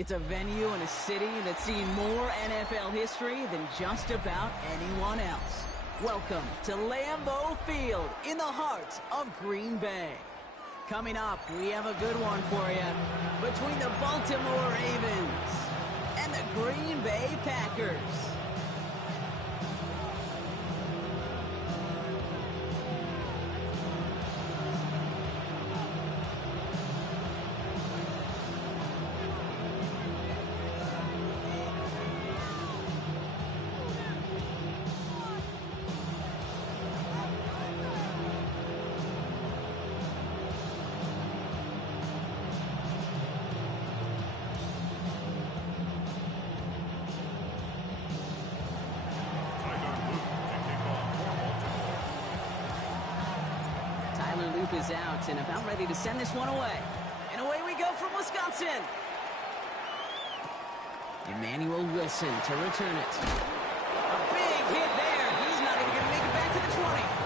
It's a venue and a city that's seen more NFL history than just about anyone else. Welcome to Lambeau Field in the heart of Green Bay. Coming up, we have a good one for you between the Baltimore Ravens and the Green Bay Packers. Is out and about ready to send this one away. And away we go from Wisconsin. Emmanuel Wilson to return it. A big hit there. He's not even going to make it back to the 20.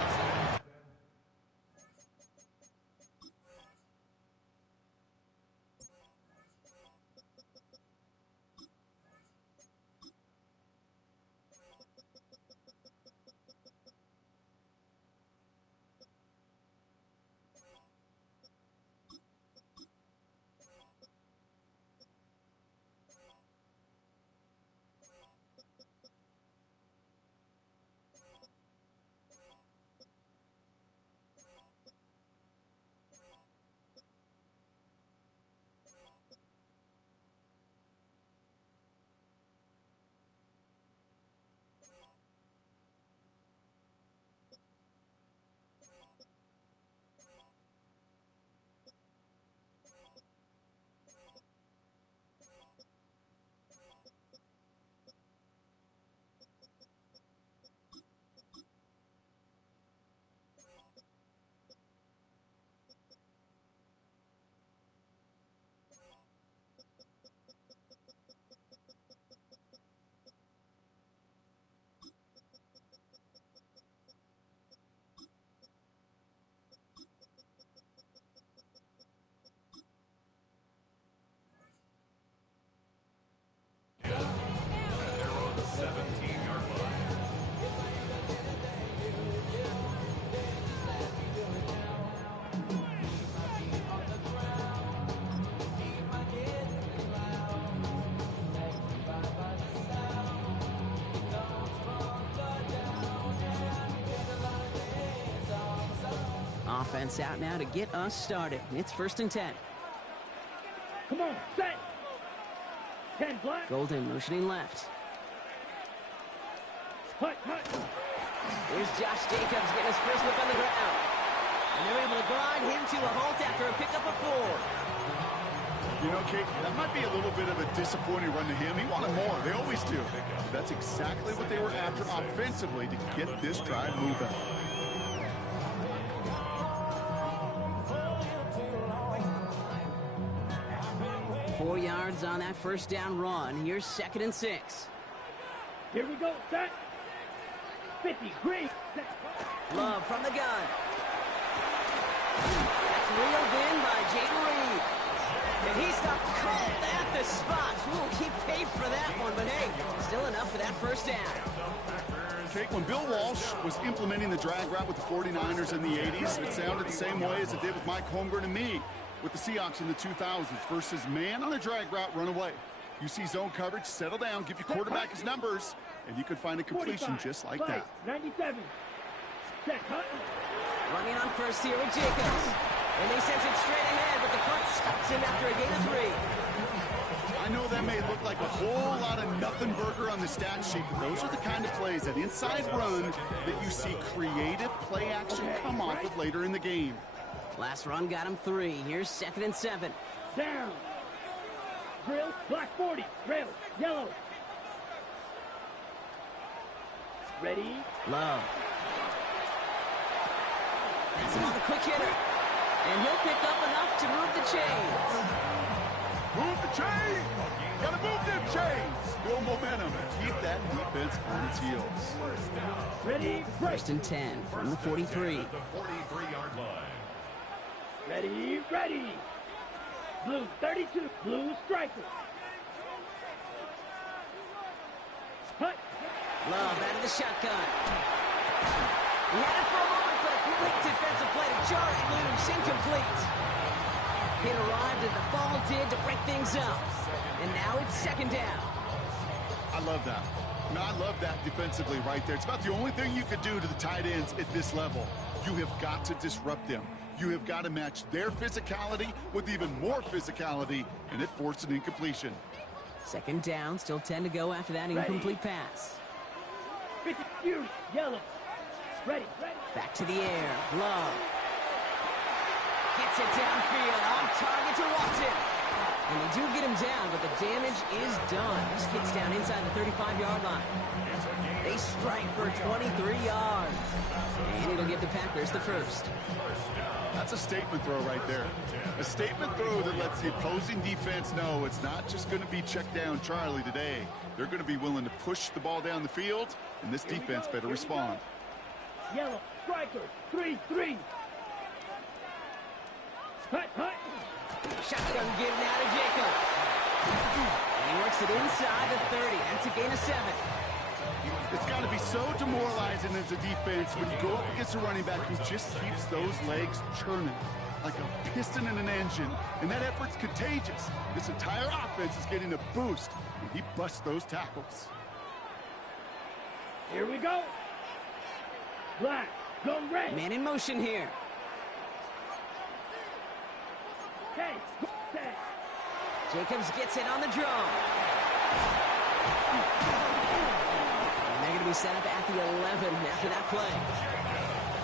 Offense out now to get us started. It's 1st and 10. Come on, set. 10 black. Golden motioning left. Hut. Here's Josh Jacobs getting his first look on the ground. And they're able to grind him to a halt after a pickup of 4. You know, Kate, that might be a little bit of a disappointing run to him. He wanted more. They always do. That's exactly what they were after offensively to get this drive moving. Four yards on that first down run. Here's 2nd and 6. Here we go, set. 50, green, set. Love from the gun. That's reeled in by Jaden Reed. And he stopped cold at the spot. We'll keep paid for that one, but hey, still enough for that first down. Kate, when Bill Walsh was implementing the drag route with the 49ers in the 80s, it sounded the same way as it did with Mike Holmgren and me with the Seahawks in the 2000s versus man on a drag route, run away. You see zone coverage, settle down, give your quarterback his numbers, and you can find a completion just like that. 97. Set, cut. Running on first here with Jacobs. And they sent it straight ahead, but the punt stops him after a gain of 3. I know that may look like a whole lot of nothing burger on the stat sheet, but those are the kind of plays, that inside run, that you see creative play action come off of later in the game. Last run got him 3. Here's 2nd and 7. Down. Drill, black 40. Rail, yellow. Ready. Love. That's him on the quick hitter. And he'll pick up enough to move the chains. Move the chains! Gotta move them chains! Build momentum. Keep that defense on its heels. Ready, break. 1st and 10 from the 43. The 43-yard line. Ready, ready. Blue 32, blue striker. Hut. Love out of the shotgun. He had it for a moment, but a quick defensive play to jar it loose, incomplete. It arrived as the ball did to break things up. And now it's 2nd down. I love that. No, I love that defensively right there. It's about the only thing you could do to the tight ends at this level. You have got to disrupt them. You have got to match their physicality with even more physicality, and it forced an incompletion. 2nd down, still 10 to go after that incomplete pass. 50, Fury, yellow. Ready, ready. Back to the air. Love. Gets it downfield. On target to Watson. And they do get him down, but the damage is done. This kid's down inside the 35-yard line. They strike for 23 yards. And it'll give the Packers the first. That's a statement throw right there. A statement throw that lets the opposing defense know it's not just going to be check down Charlie today. They're going to be willing to push the ball down the field, and this defense better respond. Yellow, striker, 3-3. Hut, hut. Shotgun given out of Jacobs. And he works it inside the 30. That's a gain of 7. It's got to be so demoralizing as a defense when you go up against a running back who just keeps those legs churning like a piston in an engine, and that effort's contagious. This entire offense is getting a boost when he busts those tackles. Here we go. Black, go red. Man in motion here. Okay, set. Jacobs gets it on the draw. And they're going to be set up at the 11 after that play.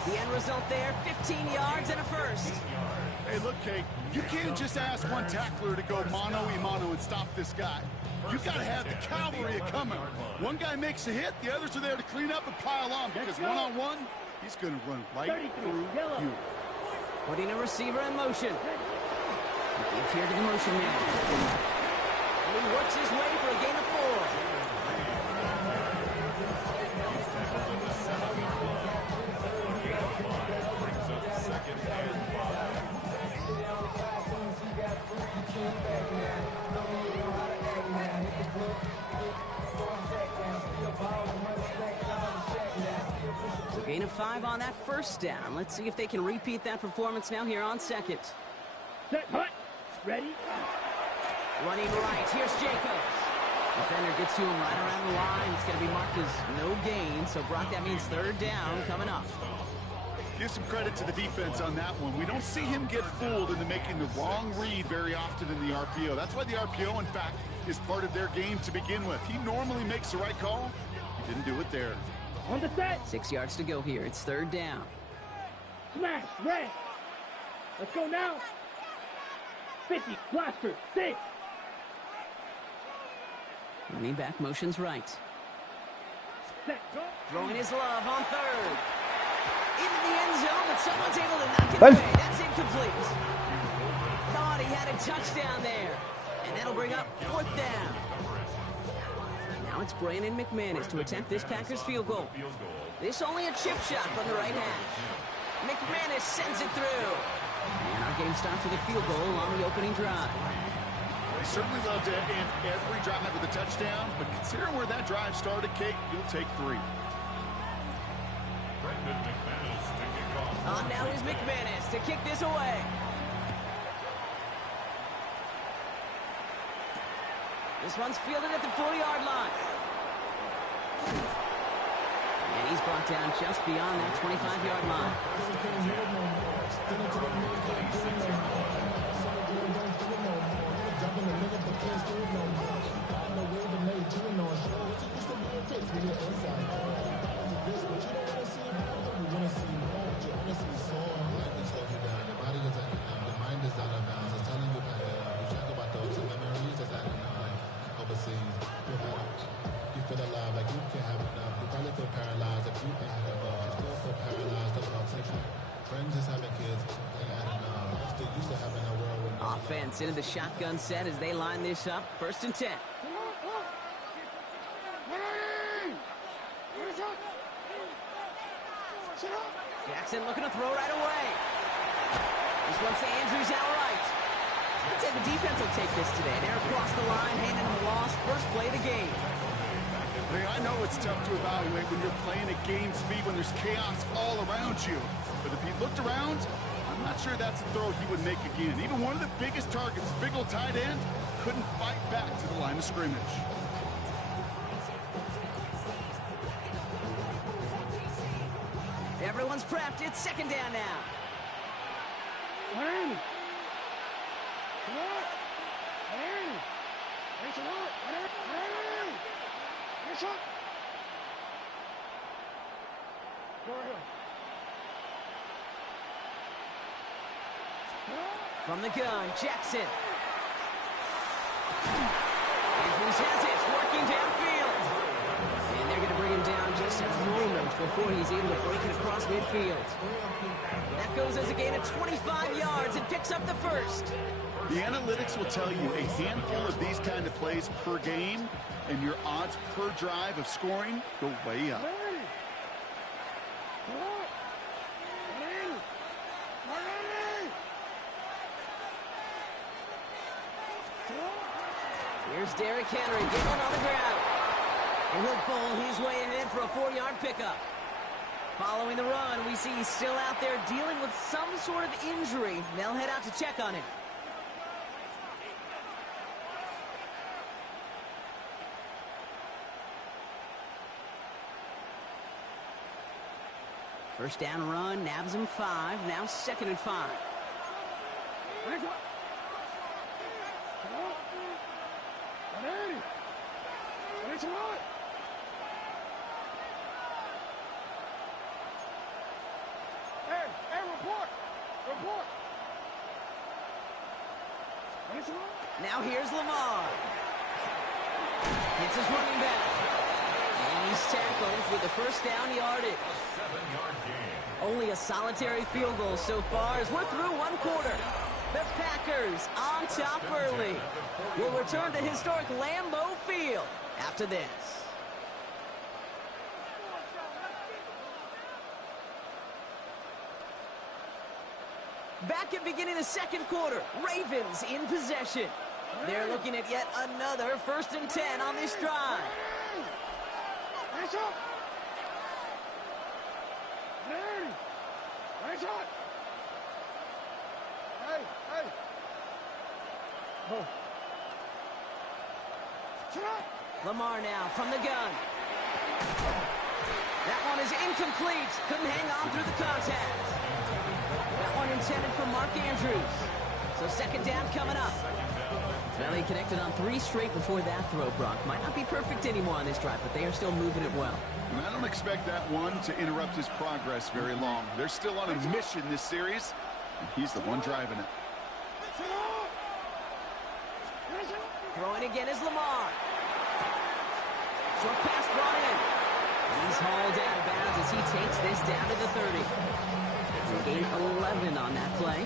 The end result there, 15 yards and a first. Hey, look, Kate, you can't just ask one tackler to go mano-a-mano and stop this guy. You've got to have the cavalry coming. One guy makes a hit, the others are there to clean up and pile on, because one-on-one, he's going to run right through you. Putting a receiver in motion. He gives here to the motion man. And he works his way for a gain of 4. So gain of 5 on that first down. Let's see if they can repeat that performance now here on 2nd. Set, hut. Ready? Running right. Here's Jacobs. Defender gets to him right around the line. It's going to be marked as no gain. So, Brock, that means 3rd down coming up. Give some credit to the defense on that one. We don't see him get fooled into making the wrong read very often in the RPO. That's why the RPO, in fact, is part of their game to begin with. He normally makes the right call. He didn't do it there. On the set. 6 yards to go here. It's 3rd down. Smash, red. Let's go now. 50, blaster, 6. Running back motions right. Set, go. Throwing his love on third. Into the end zone, but someone's able to knock it away. That's incomplete. Thought he had a touchdown there. And that'll bring up 4th down. Now it's Brandon McManus to attempt this Packers field goal. This only a chip shot from the right hash. McManus sends it through. And our game starts with a field goal on the opening drive. They certainly love to end every drive with a touchdown, but considering where that drive started, Kate, you'll take 3. Now is McManus to kick this away. This one's fielded at the 4-yard line. And he's brought down just beyond that 25-yard line. Offense into the shotgun set as they line this up. 1st and 10. Jackson looking to throw right away. This one's to Andrews outright. I'd say the defense will take this today. They're across the line, handing them a loss. First play of the game. I know it's tough to evaluate when you're playing at game speed, when there's chaos all around you. But if he looked around, I'm not sure that's a throw he would make again. Even one of the biggest targets, big old tight end, couldn't fight back to the line of scrimmage. Everyone's prepped. It's 2nd down now. From the gun, Jackson. Andrews has it, working downfield. And they're going to bring him down just a moment before he's able to break it across midfield. That goes as a gain of 25 yards and picks up the 1st. The analytics will tell you a handful of these kind of plays per game, and your odds per drive of scoring go way up. Here's Derrick Henry getting one on the ground. And he'll bowl his way ahead for a 4-yard pickup. Following the run, we see he's still out there dealing with some sort of injury. They'll head out to check on him. First down run, nabs him 5. Now 2nd and 5. Now here's Lamar. Hits his running back. And he's tackled with the 1st down yardage. 7-yard gain. Only a solitary field goal so far as we're through 1 quarter. The Packers on top early. Will return to historic Lambeau Field after this. Back at beginning of the 2nd quarter, Ravens in possession. They're looking at yet another 1st and 10 on this drive. Lamar now from the gun. That one is incomplete. Couldn't hang on through the contact. That one intended for Mark Andrews. So 2nd down coming up. Well, he connected on 3 straight before that throw, Brock. Might not be perfect anymore on this drive, but they are still moving it well. And I don't expect that one to interrupt his progress very long. They're still on a mission this series, and he's the one driving it. Throwing again is Lamar. Short pass brought in. He's hauled out of bounds as he takes this down to the 30. They gain 11 on that play.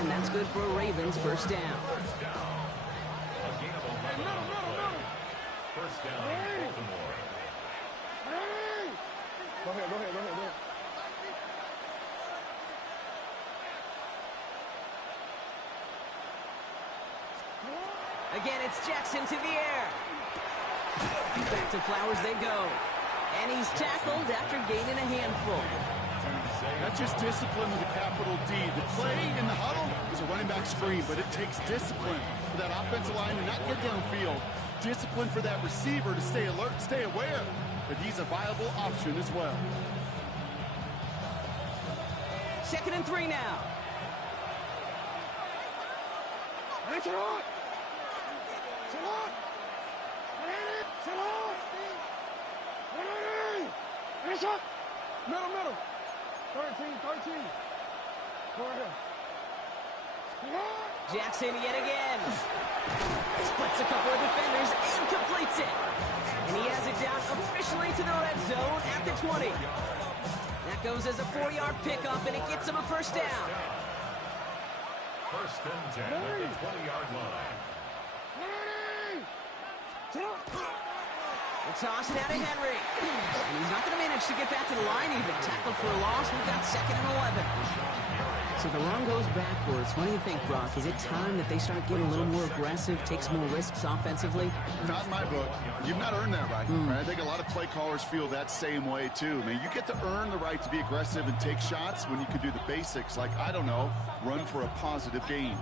And that's good for a Ravens first down. A gain of 11 on the play. First down, Baltimore. Go ahead. Again, it's Jackson to the air. Back to Flowers they go. And he's tackled after gaining a handful. That's just discipline with a capital D. The play in the huddle is a running back screen, but it takes discipline for that offensive line to not get downfield. Discipline for that receiver to stay alert, stay aware that he's a viable option as well. 2nd and 3 now. Middle. 13. Go ahead. Jackson yet again. Splits a couple of defenders and completes it. And he has it down officially to the red zone at the 20. That goes as a 4-yard pickup, and it gets him a first down. First and 10 at the 20-yard line. We'll toss it out to Henry. And he's not going to manage to get back to the line even. Tackled for a loss. We've got 2nd and 11. So the run goes backwards. What do you think, Brock? Is it time that they start getting a little more aggressive, take some more risks offensively? Not in my book. You've not earned that right. I think a lot of play callers feel that same way, too. I mean, you get to earn the right to be aggressive and take shots when you can do the basics, like, I don't know, run for a positive gain.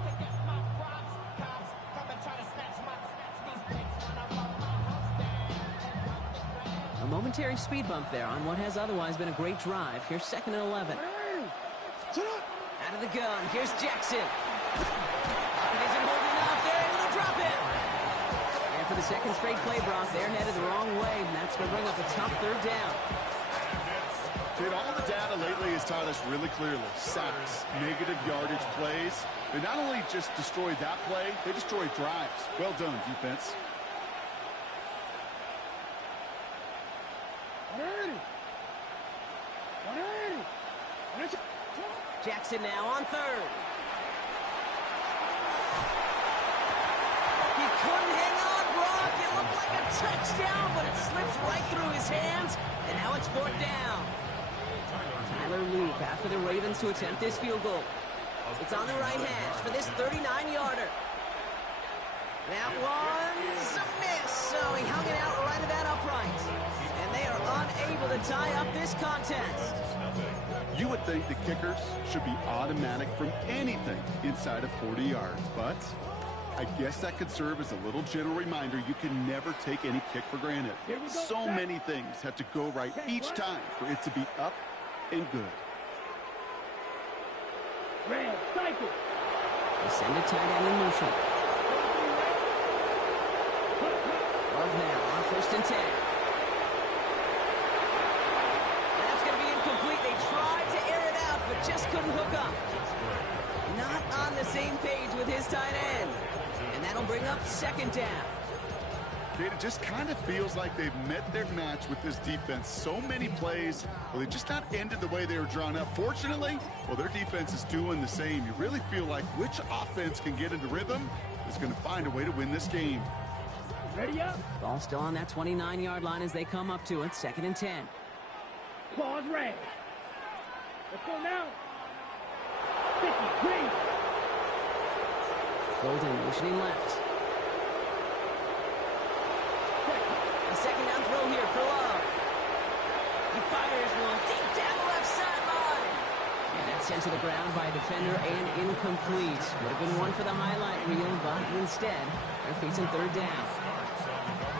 A momentary speed bump there on what has otherwise been a great drive. Here's 2nd and 11. Out of the gun, here's Jackson. It isn't holding up, they're able to drop it. And for the second straight play, Brock, they're headed the wrong way, and that's going to bring up a tough 3rd down. Dude, all the data lately has taught us really clearly. Sacks, negative yardage plays. They not only just destroy that play, they destroy drives. Well done, defense. Jackson now on 3rd. He couldn't hang on, Brock. It looked like a touchdown, but it slips right through his hands, and now it's 4th down. Tyler Loop after the Ravens to attempt this field goal. It's on the right hash for this 39-yarder. That one's a miss, so he hung it out right at that upright. And they are unable to tie up this contest. You would think the kickers should be automatic from anything inside of 40 yards, but I guess that could serve as a little gentle reminder you can never take any kick for granted. So many things have to go right each time for it to be up and good. Red cycle. They send a tight end in motion. Love now on 1st and 10. That's going to be incomplete. They tried to air it out, but just couldn't hook up. Not on the same page with his tight end. And that'll bring up 2nd down. It just kind of feels like they've met their match with this defense. So many plays, well, they just not ended the way they were drawn up. Fortunately, well, their defense is doing the same. You really feel like which offense can get into rhythm is going to find a way to win this game. Ready up. Ball still on that 29-yard line as they come up to it. 2nd and 10. Claws red. Let's go now. 50 green. Golden motioning left. A 2nd down throw here for Love. He fires one deep down the left sideline. And that's sent to the ground by a defender and incomplete. Would have been one for the highlight reel, but instead, they're facing 3rd down.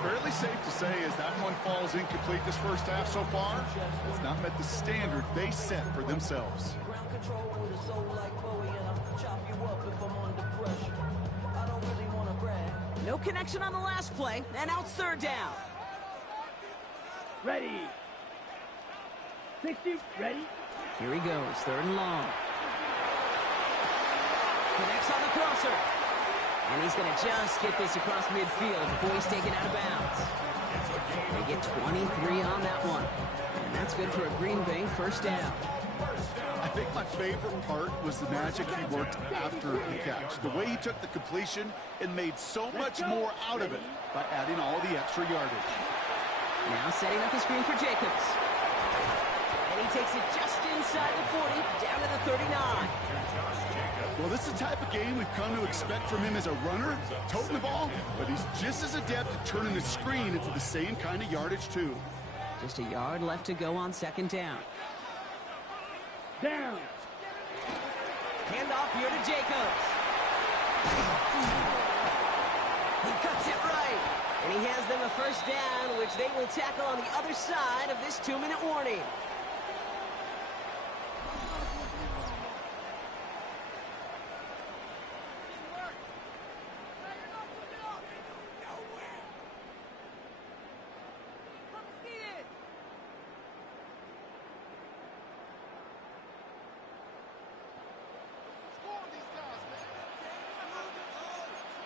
Fairly safe to say as that one falls incomplete this first half so far, it's not met the standard they set for themselves. No connection on the last play, and now it's 3rd down. Ready. 60, ready. Here he goes, 3rd and long. Connects on the crosser. And he's going to just get this across midfield before he's taken out of bounds. They get 23 on that one. And that's good for a Green Bay first down. I think my favorite part was the magic he worked after the catch. The way he took the completion and made so much more out of it by adding all the extra yardage. Now setting up the screen for Jacobs. And he takes it just inside the 40, down to the 39. Well, this is the type of game we've come to expect from him as a runner, toting the ball, but he's just as adept at turning the screen into the same kind of yardage, too. Just a yard left to go on second down. Down. Handoff here to Jacobs. He cuts it right. And he has them a first down, which they will tackle on the other side of this 2-minute warning.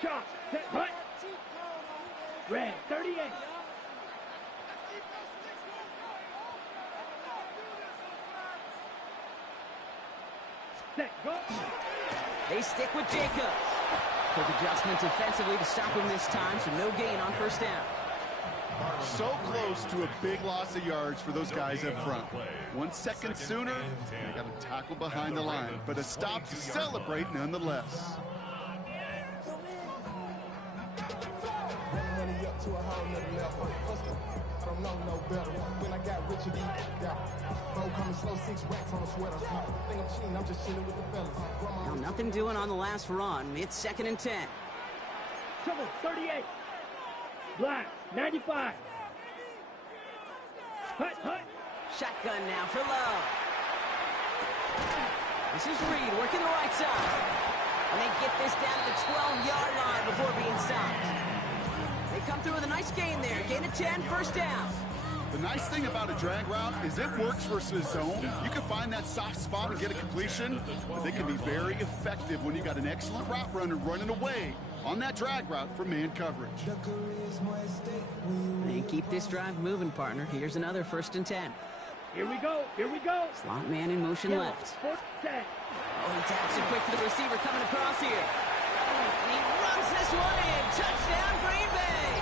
Chop. Set. Hut. Red. 38. Set. Go. They stick with Jacobs. Quick adjustment defensively to stop him this time, so no gain on first down. So close to a big loss of yards for those guys up front. 1 second sooner, they got a tackle behind the line, but a stop to celebrate nonetheless. Now nothing doing on the last run. It's 2nd and 10. Trouble. 38. Black. 95. Hut. Hut. Shotgun now for Love. This is Reed working the right side. And they get this down to the 12-yard line before being stopped. They come through with a nice gain there. Gain of 10, first down. The nice thing about a drag route is it works versus zone. You can find that soft spot and get a completion, but they can be very effective when you got an excellent route runner running away on that drag route for man coverage. And keep this drive moving, partner. Here's another 1st and 10. Here we go. Here we go. Slot man in motion left. Set. Oh, he taps it quick to the receiver coming across here. And he runs this one in. Touchdown, Green Bay.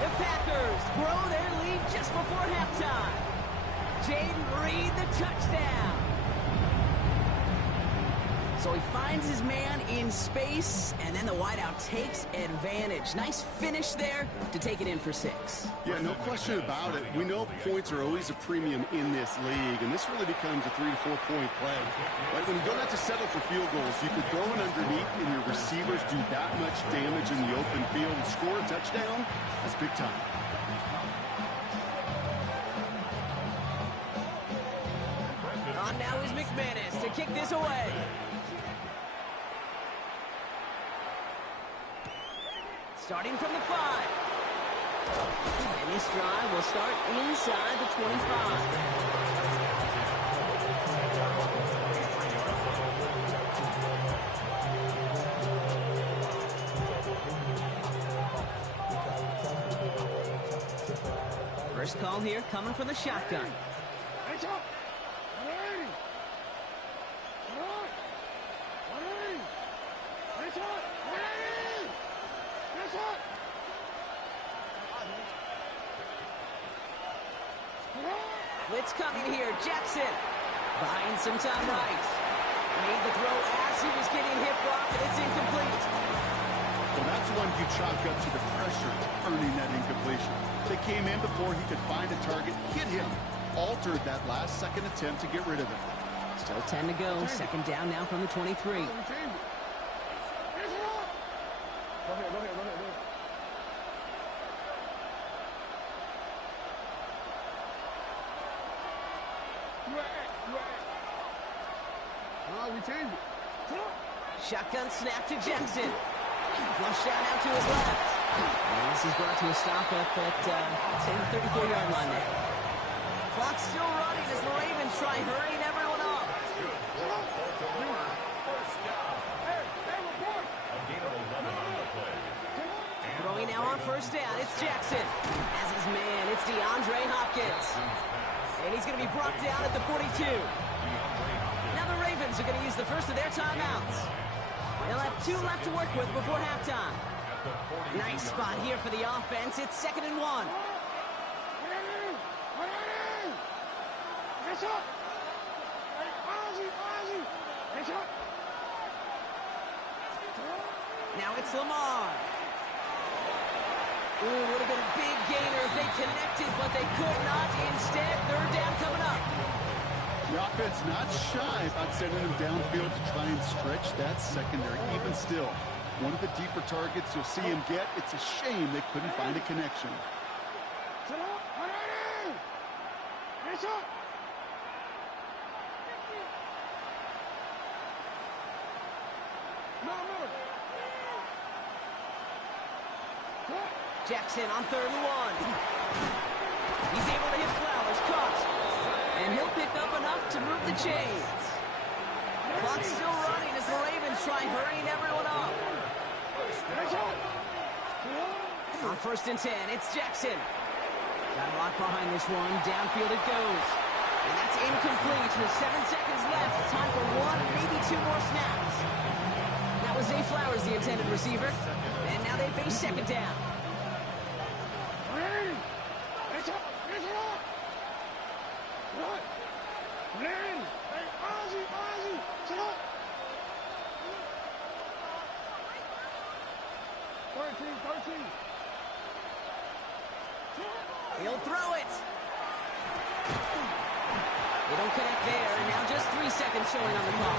The Packers grow their lead just before halftime. Jaden Reed, the touchdown. So he finds his man in space, and then the wideout takes advantage. Nice finish there to take it in for 6. Yeah, no question about it. We know points are always a premium in this league, and this really becomes a 3 to 4 point play. Right, when you don't have to settle for field goals, you can throw it underneath, and your receivers do that much damage in the open field and score a touchdown. That's big time. On now is McManus to kick this away. Starting from the 5. And this drive will start inside the 25. First call here coming from the shotgun. Blitz coming here. Jackson buying some time right. Made the throw as he was getting hip blocked, and it's incomplete. Well, that's one you chalk up to the pressure earning that incompletion. They came in before he could find a target, hit him, altered that last second attempt to get rid of it. Still 10 to go. Second down now from the 23. Go ahead. We changed it. Shotgun snap to Jackson. Flush down out to his left. And this is brought to a stop up at the 34-yard line there. Clock's still running as the Ravens try hurrying everyone up. First down. A gain of 11. first down. It's Jackson. As his man, it's DeAndre Hopkins. And he's going to be brought down at the 42. Now the Ravens are going to use the first of their timeouts. They'll have 2 left to work with before halftime. Nice spot here for the offense. It's 2nd and 1. Now it's Lamar. Ooh, would have been a big gainer if they connected, but they could not. Instead, 3rd down coming up. The offense not shy about sending them downfield to try and stretch that secondary. Even still, one of the deeper targets you'll see him get. It's a shame they couldn't find a connection. Jackson on 3rd and 1. He's able to hit Flowers, caught. And he'll pick up enough to move the chains. Clock's still running as the Ravens try hurrying everyone up. On 1st and 10, it's Jackson. Got a lot behind this one. Downfield it goes. And that's incomplete with 7 seconds left. Time for 1, maybe 2 more snaps. That was Zay Flowers, the intended receiver. And now they face 2nd down. He'll throw it. They don't connect there, and now just 3 seconds showing on the clock.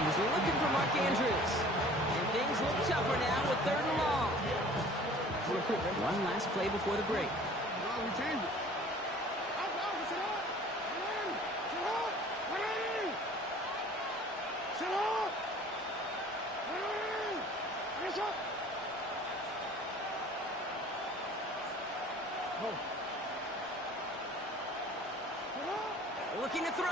He's looking for Mark Andrews. And things look tougher now with 3rd and long. One last play before the break. Looking to throw.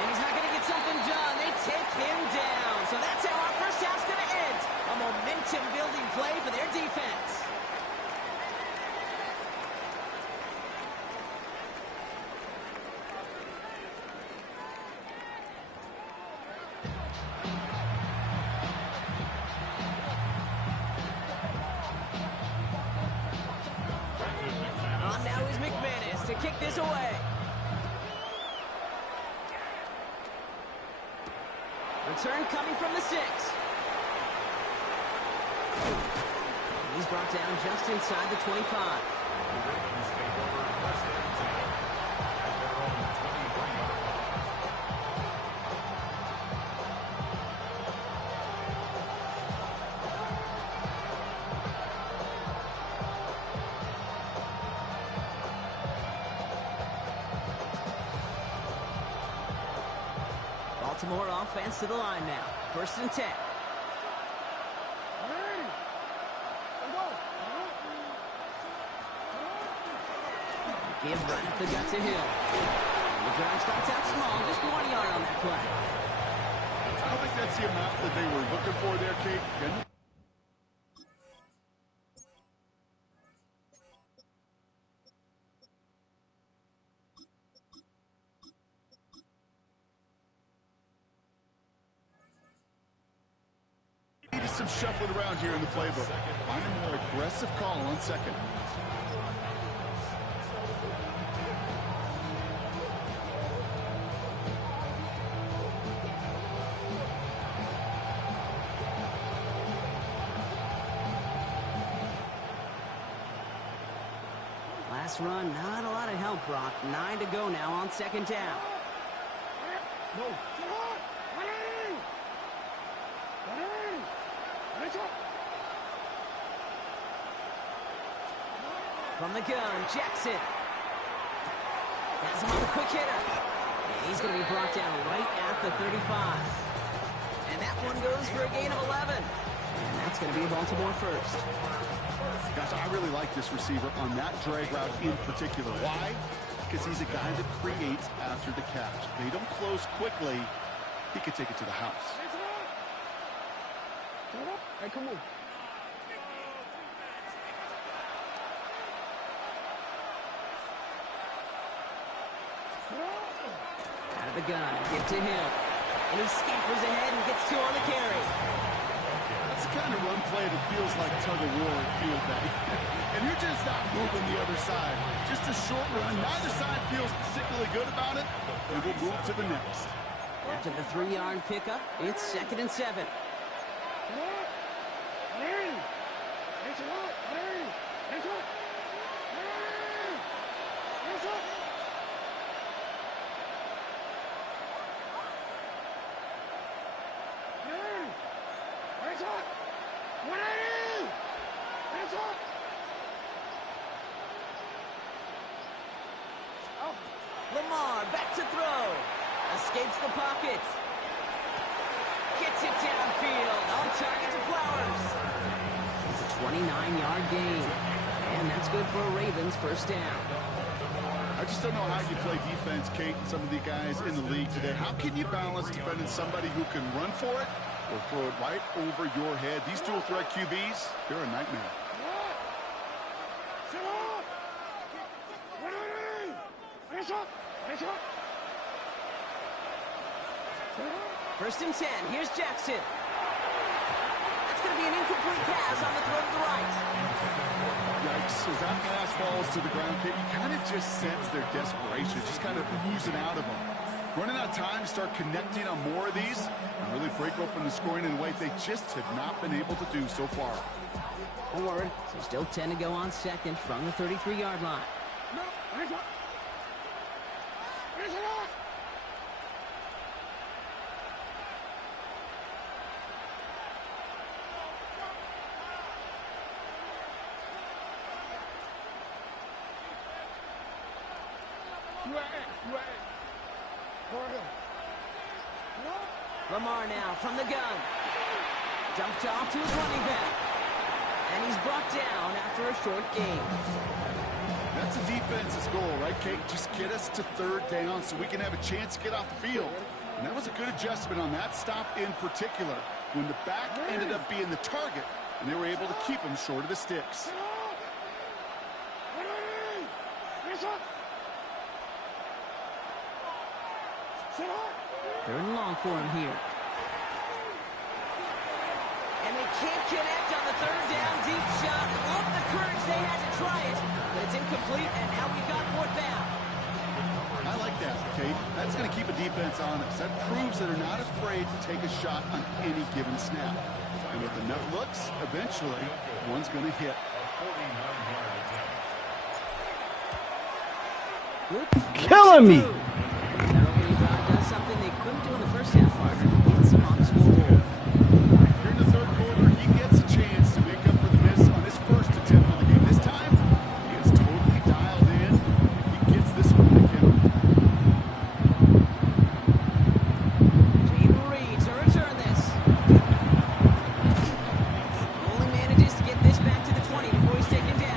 And he's not going to get something done. They take him down. So that's how our first half's going to end. A momentum-building play for their defense. To kick this away. Return coming from the 6. He's brought down just inside the 25. Baltimore offense to the line now. 1st and 10. Give right up the gut to Hill. The drive starts out small, just 1 yard on that play. I don't think that's the amount that they were looking for there, Kate. Some shuffling around here in the playbook. Find a more aggressive call on 2nd. Last run, not a lot of help, Brock. 9 to go now on 2nd down. No. From the gun, Jackson. Has him on a quick hitter. And he's going to be brought down right at the 35. And that one goes for a gain of 11. And that's going to be a Baltimore first. Guys, I really like this receiver on that drag route in particular. Why? Because he's a guy that creates after the catch. They don't close quickly. He could take it to the house. Hey, come on. Out of the gun, give to him. And he scampers ahead and gets two on the carry. That's the kind of run play that feels like tug-of-war at field day. And you're just not moving the other side. Just a short run. Neither side feels particularly good about it. And we'll move to the next. After the 3-yard pickup, it's 2nd and 7. Lamar back to throw. Escapes the pocket. Gets it downfield. On target to Flowers. It's a 29-yard gain. And that's good for a Ravens first down. I just don't know how you play defense, Kate, and some of the guys in the league today. How can you balance defending somebody who can run for it or throw it right over your head? These dual threat QBs, they're a nightmare. First and 10. Here's Jackson. That's going to be an incomplete pass on the throw to the right. Yikes. As that pass falls to the ground, Kate, you kind of just sense their desperation, just kind of oozing out of them. Running out of time to start connecting on more of these and really break open the scoring in a way they just have not been able to do so far. Don't worry. So still 10 to go on second from the 33-yard line. Lamar now from the gun. Dumped off to his running back. And he's brought down after a short gain. That's a defense's goal, right, Kate? Just get us to 3rd down so we can have a chance to get off the field. And that was a good adjustment on that stop in particular, when the back ended up being the target, and they were able to keep him short of the sticks. Third and long for him here. And they can't connect on the 3rd down deep shot. Love the courage they had to try it, but it's incomplete, and now we've got 4th down. I like that, Kate. That's going to keep a defense honest. That proves that they're not afraid to take a shot on any given snap. And with enough looks, eventually, one's going to hit. Killing me. That opening drive does something they couldn't do in the first half, partner. Gets them on the scoreboard. Here in the 3rd quarter, he gets a chance to make up for the miss on his first attempt of the game. This time, he is totally dialed in. He gets this one to count. Jayden Reed to return this. Only manages to get this back to the 20 before he's taken down.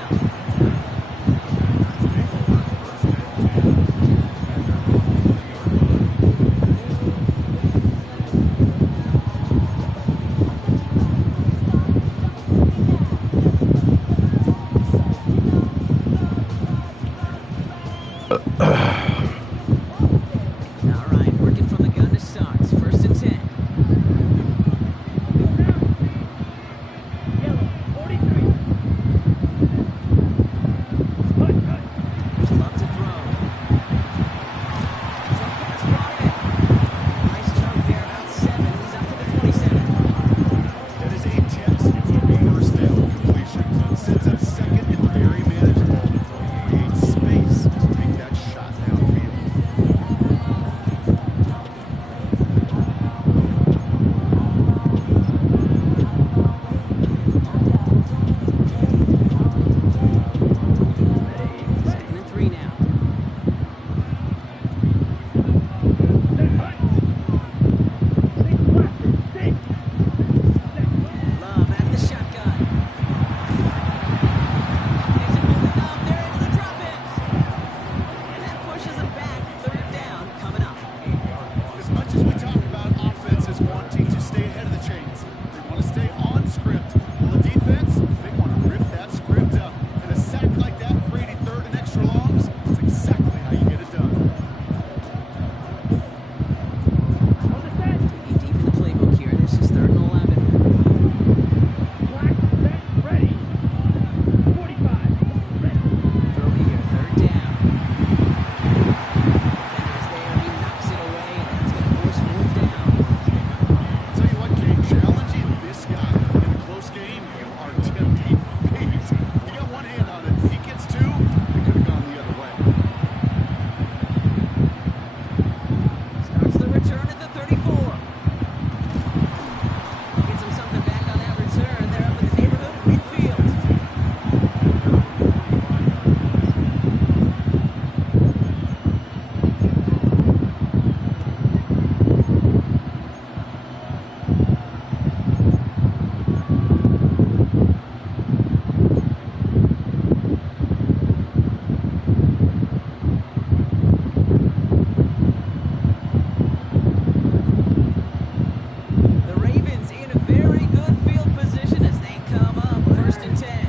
The Ravens in a very good field position as they come up 1st and 10.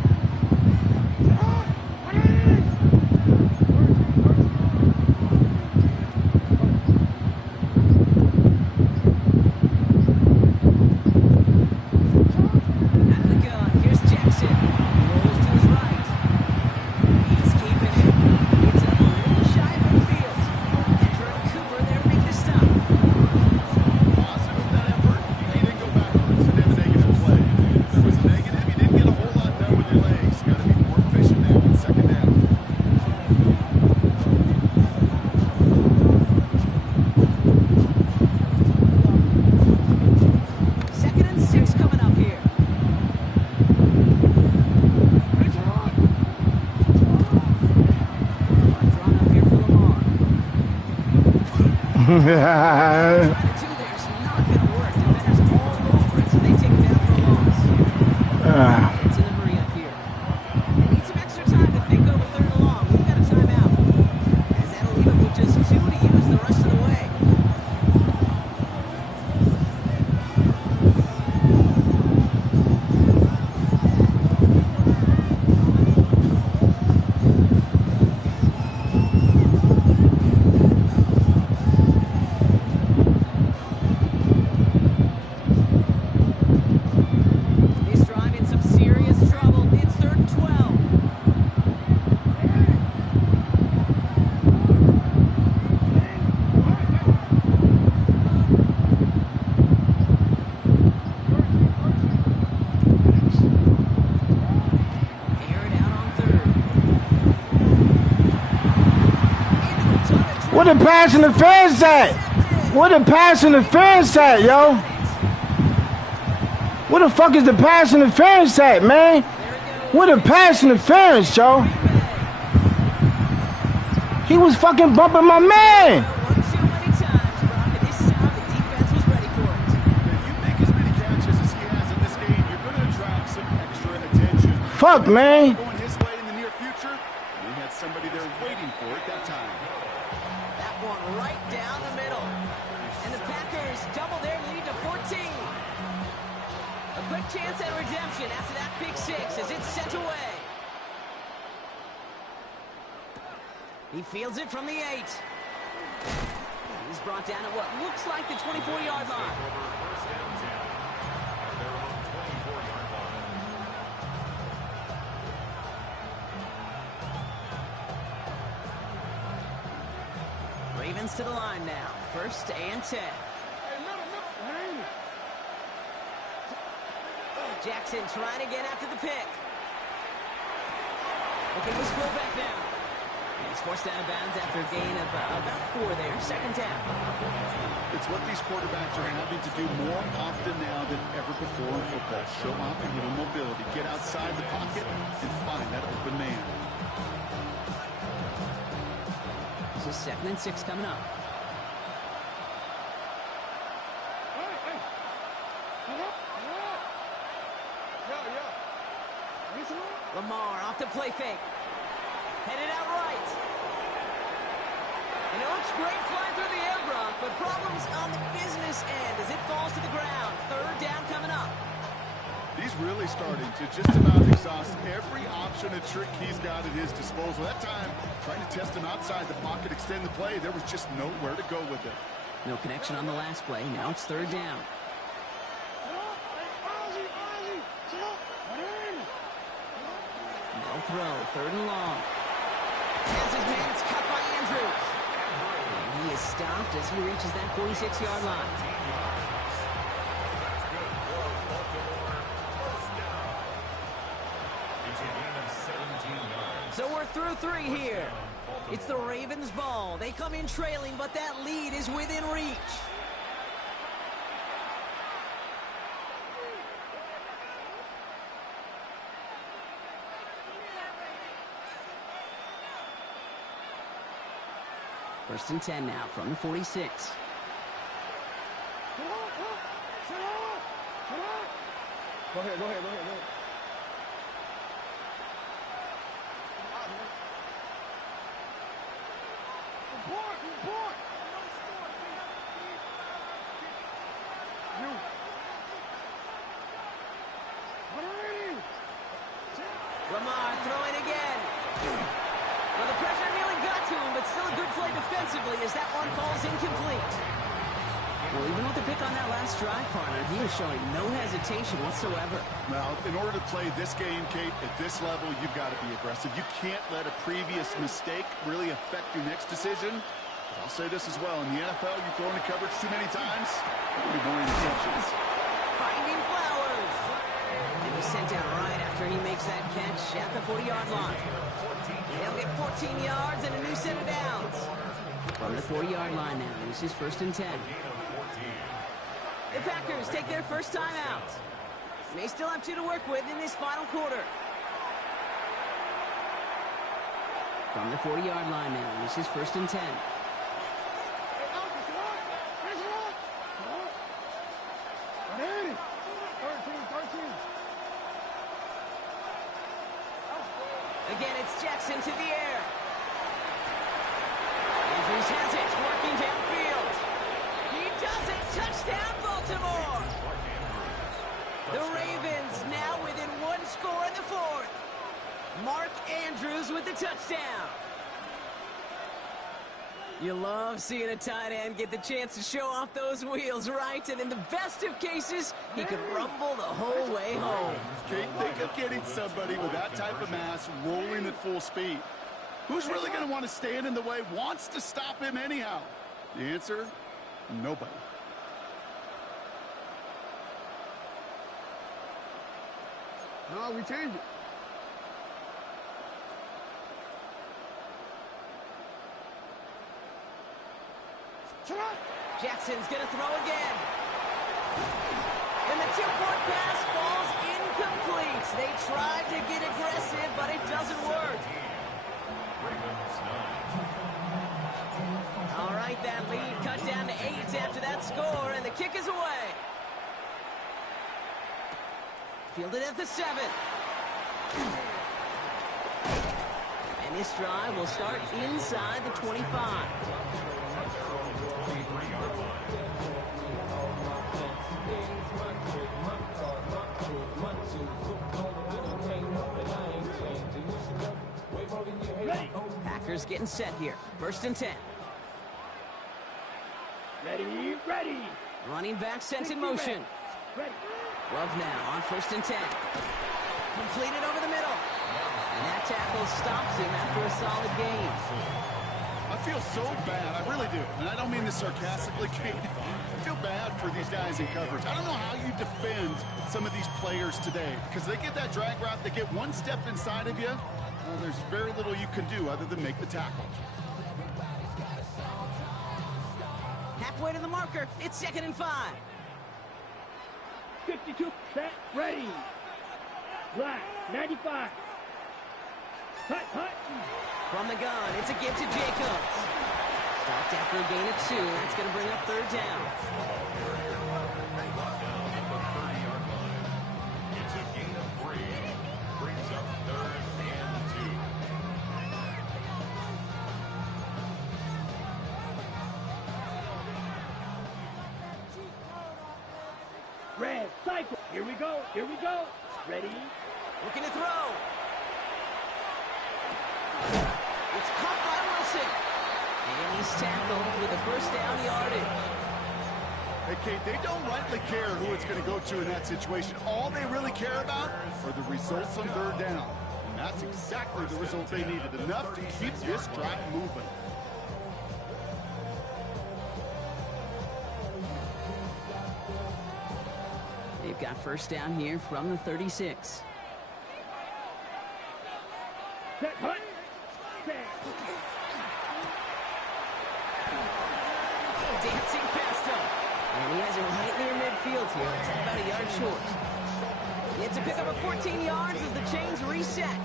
Out of the gun, here's Jackson. Rolls to his right. He's keeping it. It's a little shy of midfield. Edgerrin Cooper there to make the stop. Positive with that effort. He didn't go backwards. Didn't have a negative play. If there was a negative, you didn't get a whole lot done with your legs. Got to be more efficient now in 2nd down. 2nd and 6 coming up here. Drawn up here for Lamar. Trying to do there's not going to work. Defenders all over it, so they take it down for a loss. It's in the hurry up here. They need some extra time to think over 3rd and long. We've got a timeout. As that'll leave them with just 2 to use the rest of the way. This drive in some serious trouble. It's 3rd and 12. Air it out on 3rd. Into a ton of traffic. What the pass interference at? What the pass interference at, yo? What the fuck is the pass interference at, man? What the pass interference, yo? He was fucking bumping my man. One too many times, Brock, and this time the defense was ready for it. If you make as many catches as he has in this game, you're going to attract some extra attention. Fuck, man. Going his way in the near future, we had somebody there waiting for it that time. That one right down the middle. And the Packers double their lead to 14. A quick chance at redemption after that pick 6 as it's sent away. He fields it from the 8. He's brought down at what looks like the 24-yard line. Ravens to the line now. 1st and 10. Jackson trying to get after the pick. Okay, this fullback now. And he's forced out of bounds after a gain of about 4 there. 2nd down. It's what these quarterbacks are having to do more often now than ever before in football. Show off a little mobility. Get outside the pocket and find that open man. This is 2nd and 6 coming up. Lamar off the play fake. Headed out right. And it looks great flying through the air, Brock, but problems on the business end as it falls to the ground. 3rd down coming up. He's really starting to just about exhaust every option and trick he's got at his disposal. That time, trying to test him outside the pocket, extend the play, there was just nowhere to go with it. No connection on the last play. Now it's 3rd down. No throw. 3rd and long. As his man is cut by Andrews. And he is stopped as he reaches that 46-yard line. So we're through 3 here. It's the Ravens' ball. They come in trailing, but that lead is within reach. First and 10 now from the 46. Go ahead. Report. You. Lamar throwing again. Well, the pressure nearly got to him, but still a good play defensively as that one falls incomplete. Well, even with the pick on that last drive, partner, he was showing no hesitation whatsoever. Well, in order to play this game, Kate, at this level, you've got to be aggressive. You can't let a previous mistake really affect your next decision. But I'll say this as well. In the NFL, you throw into coverage too many times, there'll be more interceptions. Finding Flowers. And he's sent down right after he makes that catch at the 40-yard line. They'll get 14 yards and a new set of downs. From the 40-yard line now, this is 1st and 10. The Packers take their first time out. They still have 2 to work with in this final quarter. From the 40-yard line now, this is 1st and 10. Again, it's Jackson to the air. Andrews has it, working downfield. He does it. Touchdown, Baltimore. The Ravens now within 1 score in the 4th. Mark Andrews with the touchdown. You love seeing a tight end get the chance to show off those wheels, right? And in the best of cases, he could rumble the whole way home. Kate, think of getting somebody with that type of mass rolling at full speed. Who's really going to want to stand in the way, wants to stop him anyhow? The answer, nobody. No, we changed it. Jackson's going to throw again. And the 2-point pass falls incomplete. They tried to get aggressive, but it doesn't work. All right, that lead cut down to 8 after that score, and the kick is away. Fielded at the 7. And this drive will start inside the 25. Packers getting set here. 1st and 10. Ready, ready. Running back sent in motion. Ready. Love now on 1st and 10. Completed over the middle. And that tackle stops him after a solid gain. I feel so bad, I really do. And I don't mean this sarcastically, Kate. I feel bad for these guys in coverage. I don't know how you defend some of these players today, because they get that drag route, they get one step inside of you, well, there's very little you can do other than make the tackle. Halfway to the marker, it's 2nd and 5. 52, set, ready. Black, 95. Hut, hut. From the gun, it's a give to Jacobs. Stopped after a gain of 2. That's going to bring up 3rd down. It's a gain of 3. Brings up 3rd and 2. Red, cycle. Here we go, here we go. Ready. Looking to throw. It's caught by Wilson. And he's tackled with a 1st down yardage. Hey, Kate, they don't rightly care who it's going to go to in that situation. All they really care about are the results on 3rd down. And that's exactly the result they needed. Enough to keep this drive moving. They've got 1st down here from the 36. Set, hut. Set. Dancing past him. And he has it right near midfield here. It's about a yard short. It's a pickup of 14 yards as the chains reset.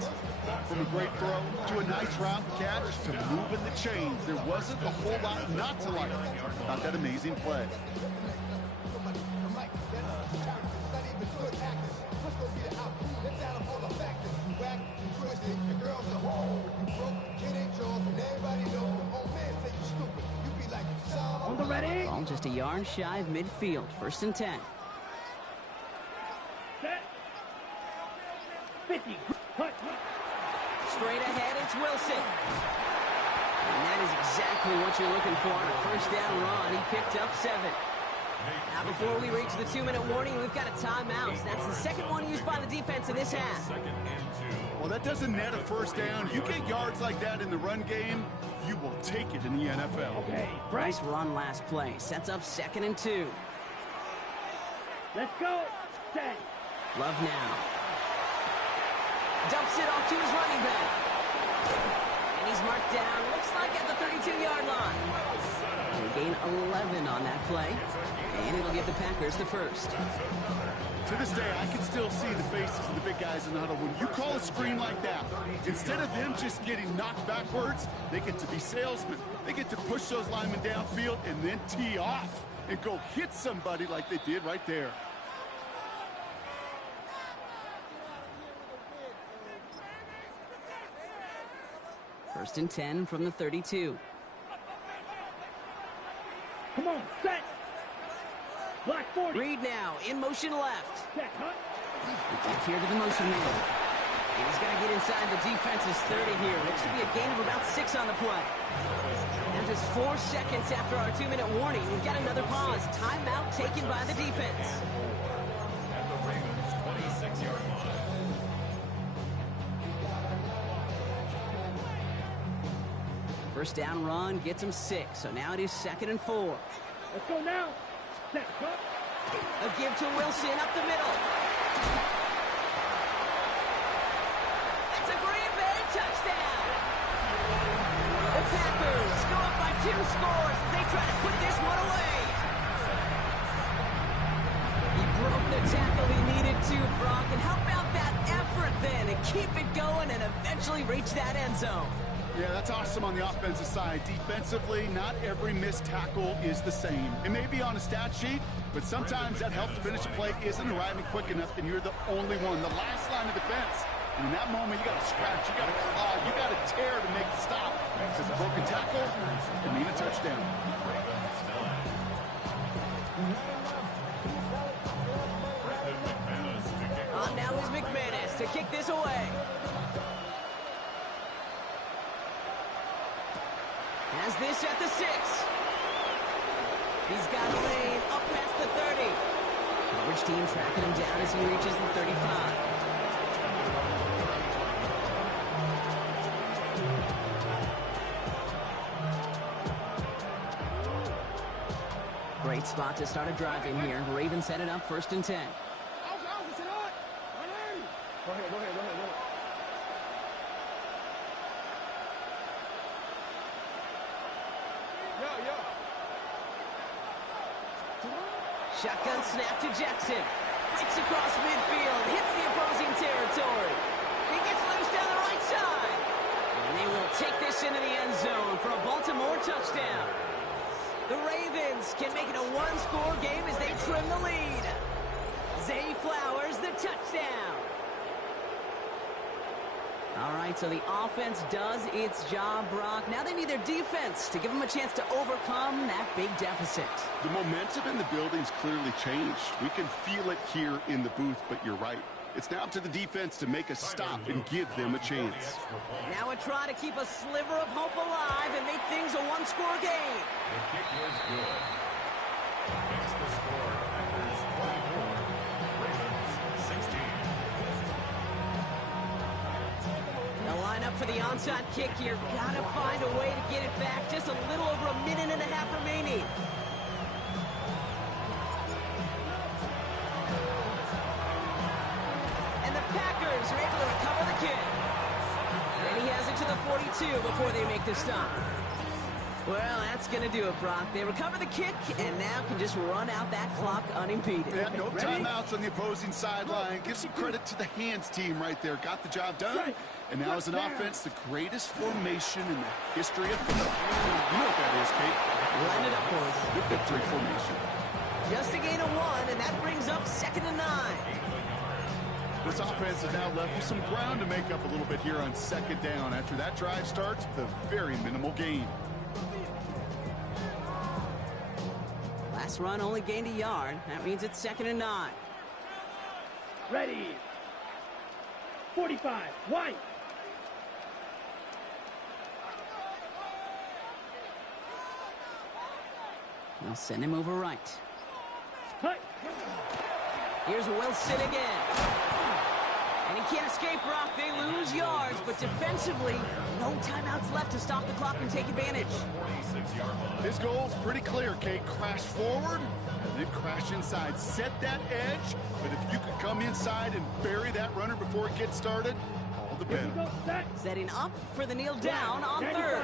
From a great throw to a nice route catch to moving the chains, there wasn't a whole lot not to like about that amazing play. On the ready. Ball just a yard shy of midfield. 1st and 10. Set. 50. Straight ahead, it's Wilson. And that is exactly what you're looking for on a first down run. He picked up 7. Now, before we reach the 2-minute warning, we've got a timeout. That's the second one used by the defense in this half. Well, that doesn't net a first down. You get yards like that in the run game, you will take it in the NFL. Okay, Nice run last play. Sets up 2nd and 2. let's go. Set. Love now. Dumps it off to his running back. And he's marked down, looks like at the 32-yard line. They gain 11 on that play. And it'll give the Packers the first. To this day, I can still see the faces of the big guys in the huddle. When you call a screen like that, instead of them just getting knocked backwards, they get to be salesmen. They get to push those linemen downfield and then tee off and go hit somebody like they did right there. First and 10 from the 32. Come on, set. Black 40. Reed now, in motion left. Set, huh? Back here to the motion man. And he's got to get inside the defense's 30 here. Looks to be a gain of about 6 on the play. Now just 4 seconds after our 2-minute warning, we've got another pause. Timeout taken by the defense. At the Ravens' 26-yard line. First down run gets him 6, so now it is 2nd and 4. Let's go now. Set, huh? A give to Wilson up the middle. It's a Green Bay touchdown. The Packers go up by 2 scores as they try to put this one away. He broke the tackle he needed to, Brock. And how about that effort then to keep it going and eventually reach that end zone? Yeah, that's awesome on the offensive side. Defensively, not every missed tackle is the same. It may be on a stat sheet, but sometimes that help to finish a play isn't arriving quick enough, and you're the only one, the last line of defense. And in that moment, you got to scratch, you got to claw, you got to tear to make the stop. Because a broken tackle can mean a touchdown. On now is McManus to kick this away. Has this at the 6. He's got a lane up past the 30. Coverage team tracking him down as he reaches the 35. Great spot to start a drive in here. Ravens set it up 1st and 10. Go ahead. Shotgun snap to Jackson. Breaks across midfield. Hits the opposing territory. He gets loose down the right side. And they will take this into the end zone for a Baltimore touchdown. The Ravens can make it a 1-score game as they trim the lead. Zay Flowers, the touchdown. All right, so the offense does its job, Brock. Now they need their defense to give them a chance to overcome that big deficit. The momentum in the building's clearly changed. We can feel it here in the booth, but you're right. It's now up to the defense to make a stop and give them a chance. Now a try to keep a sliver of hope alive and make things a 1-score game. The kick was good. Makes the score Packers 24, Ravens 16. They'll line up for the onside kick here. Gotta find a way to get it back. Just a little over a minute and a half remaining. And the Packers are able to recover the kick. And he has it to the 42 before they make the stop. Well, that's going to do it, Brock. They recover the kick and now can just run out that clock unimpeded. Yeah, no timeouts on the opposing sideline. Give some credit to the hands team right there. Got the job done. And now as an offense, the greatest formation in the history of football. You know what that is, Kate? Line it up, boys. The victory formation. Just a gain of 1, and that brings up 2nd and 9. This offense is now left with some ground to make up a little bit here on 2nd down. After that drive starts, the very minimal gain. Last run only gained a yard. That means it's 2nd and 9. Ready. 45, white. They'll send him over right. Cut. Here's Wilson again. And he can't escape, Brock. They lose yards, but defensively, no timeouts left to stop the clock and take advantage. His goal's pretty clear, Kate. Crash forward and then crash inside. Set that edge, but if you could come inside and bury that runner before it gets started, all the Here we better. go, set. Setting up for the kneel down on 95. third.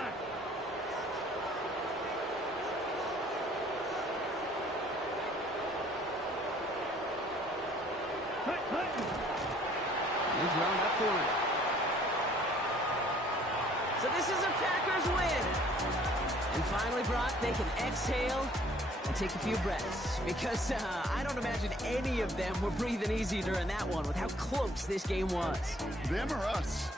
Cut, cut. He's round up for it. So this is a Packers win. And finally, Brock, they can exhale and take a few breaths. Because I don't imagine any of them were breathing easy during that one with how close this game was. Them or us?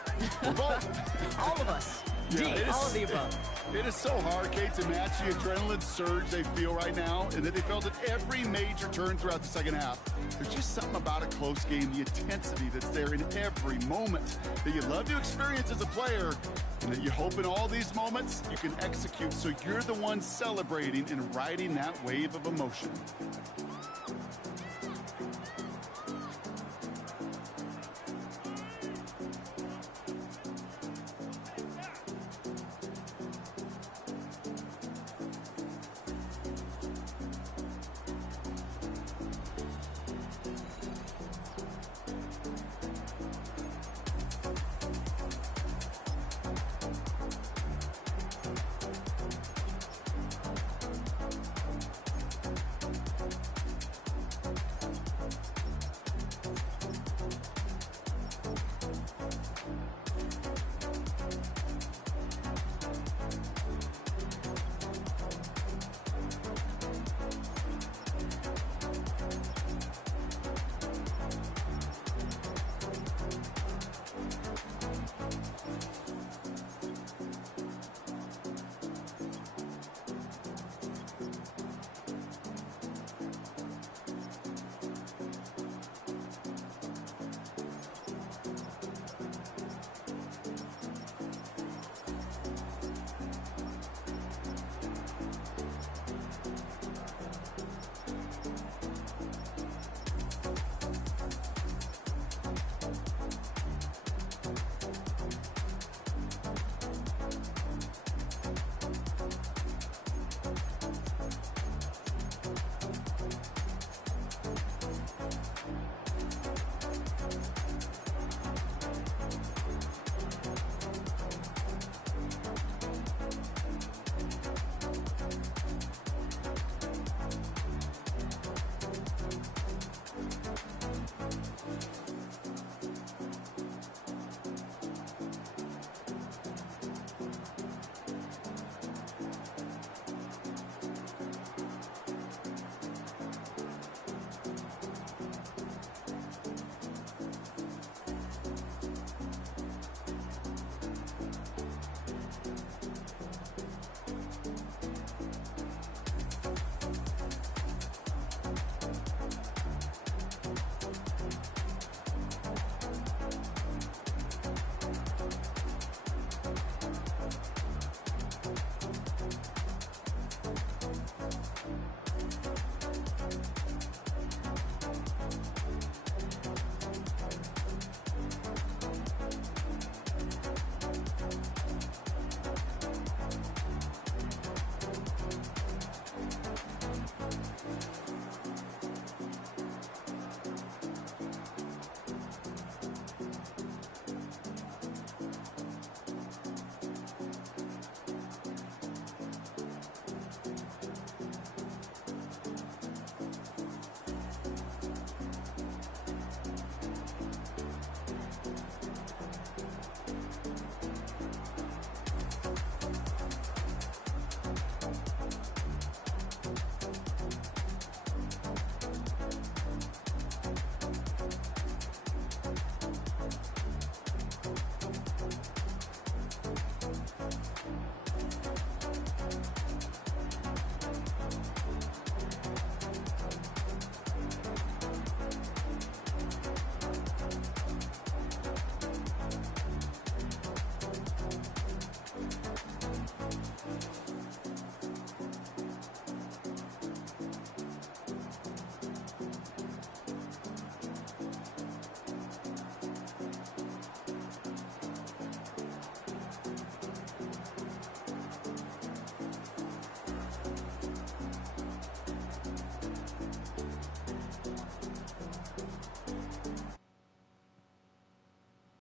We're both. All of us. Yeah, it is- all of the above. It is so hard, Kate, to match the adrenaline surge they feel right now, and that they felt at every major turn throughout the second half. There's just something about a close game, the intensity that's there in every moment that you love to experience as a player, and that you hope in all these moments you can execute so you're the one celebrating and riding that wave of emotion.